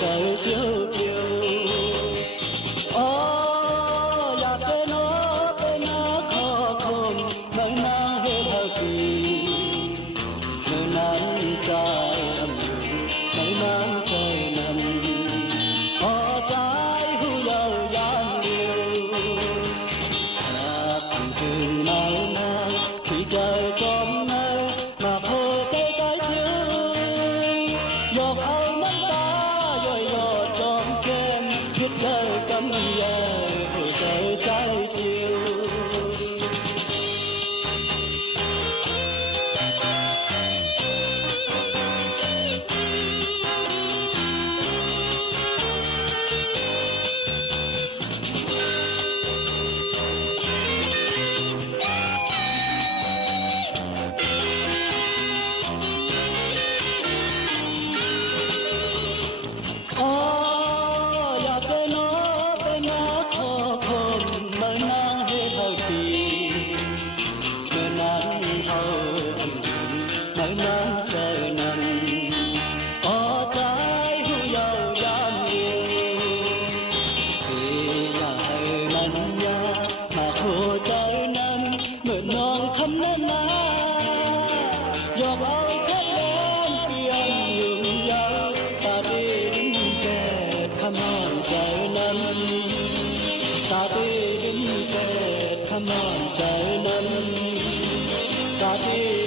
trời chiều chiềuอยากเป็นน้อเป็นน้าขอคนไม่น่าให้เธอกีเมื่อนั้นใจทำอยู่ไม่น่าใจนั้นพอใจหูเยาวยามเดียวรักถึงไหนนาที่ใจจมในมาพอใจใจเชื่อยอกเอาน้ำตาย่อยหยอดจอมแก้มคิดใจกันใหญ่หัวใจใจเจียวอยากเป็นน้อเป็นน้าขอคนมานางให้เท่าทีเมื่อนั้นเขาไม่นางใจนั้นพอใจหูเยาวยามเดียวอยากให้มันยามาโทษใจนั้นเมื่อน้องคำนั้นมายอมเอาแค่แรงเพียงยุ่งยาวตาดีดิ้นแก่ขมอนใจนั้นตาดีดิ้นแก่ขมอนใจนั้นตาดี